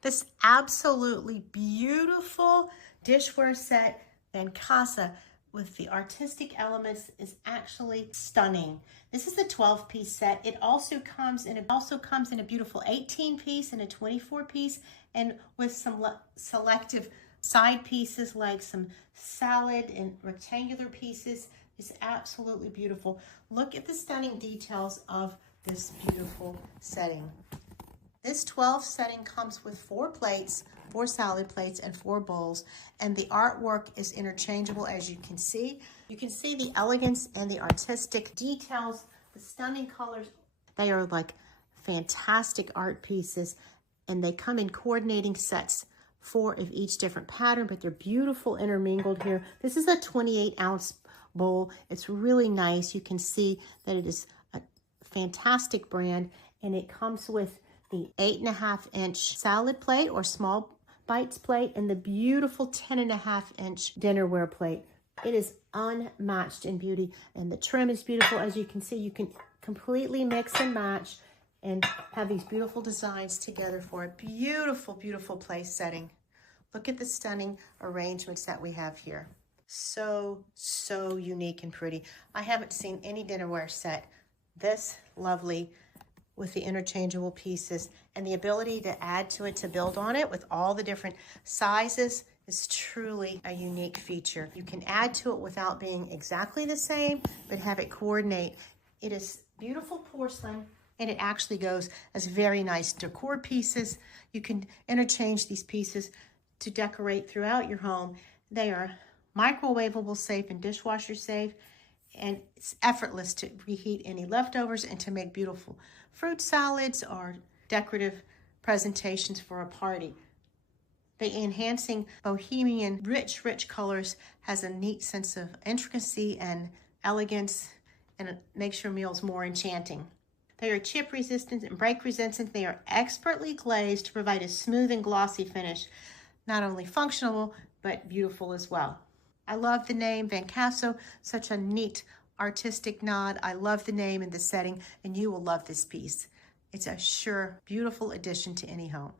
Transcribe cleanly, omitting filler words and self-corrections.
This absolutely beautiful dishware set, Vancasso, with the artistic elements is actually stunning. This is a 12-piece set. It also comes in a beautiful 18-piece and a 24-piece, and with some selective side pieces like some salad and rectangular pieces. It's absolutely beautiful. Look at the stunning details of this beautiful setting. This 12 setting comes with 4 plates, 4 salad plates, and 4 bowls, and the artwork is interchangeable, as you can see. You can see the elegance and the artistic details, the stunning colors. They are like fantastic art pieces, and they come in coordinating sets, 4 of each different pattern, but they're beautiful intermingled here. This is a 28-ounce bowl. It's really nice. You can see that it is a fantastic brand, and it comes with the 8.5-inch salad plate or small bites plate and the beautiful 10.5-inch dinnerware plate. It is unmatched in beauty, and the trim is beautiful. As you can see, you can completely mix and match and have these beautiful designs together for a beautiful, beautiful place setting. Look at the stunning arrangements that we have here. So unique and pretty. I haven't seen any dinnerware set this lovely, with the interchangeable pieces, and the ability to add to it, to build on it with all the different sizes is truly a unique feature. You can add to it without being exactly the same, but have it coordinate. It is beautiful porcelain, and it actually goes as very nice decor pieces. You can interchange these pieces to decorate throughout your home. They are microwavable safe and dishwasher safe, and it's effortless to reheat any leftovers and to make beautiful fruit salads or decorative presentations for a party. The enhancing bohemian rich colors has a neat sense of intricacy and elegance, and it makes your meals more enchanting. They are chip resistant and break resistant. They are expertly glazed to provide a smooth and glossy finish. Not only functional, but beautiful as well. I love the name Vancasso, such a neat artistic nod. I love the name and the setting, and you will love this piece. It's a sure, beautiful addition to any home.